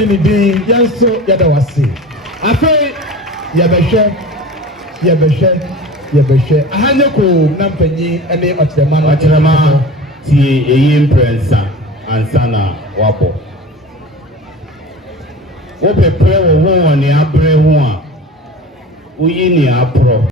dini din yanso yada wase afei yɛbɛhwɛ ahanye ko nampanyi ene ɔkyerɛma tie eyi mprensa ansana wabɔ wo pepere wo ho wɔ ne abrɛ ho a woyi ne aprɔ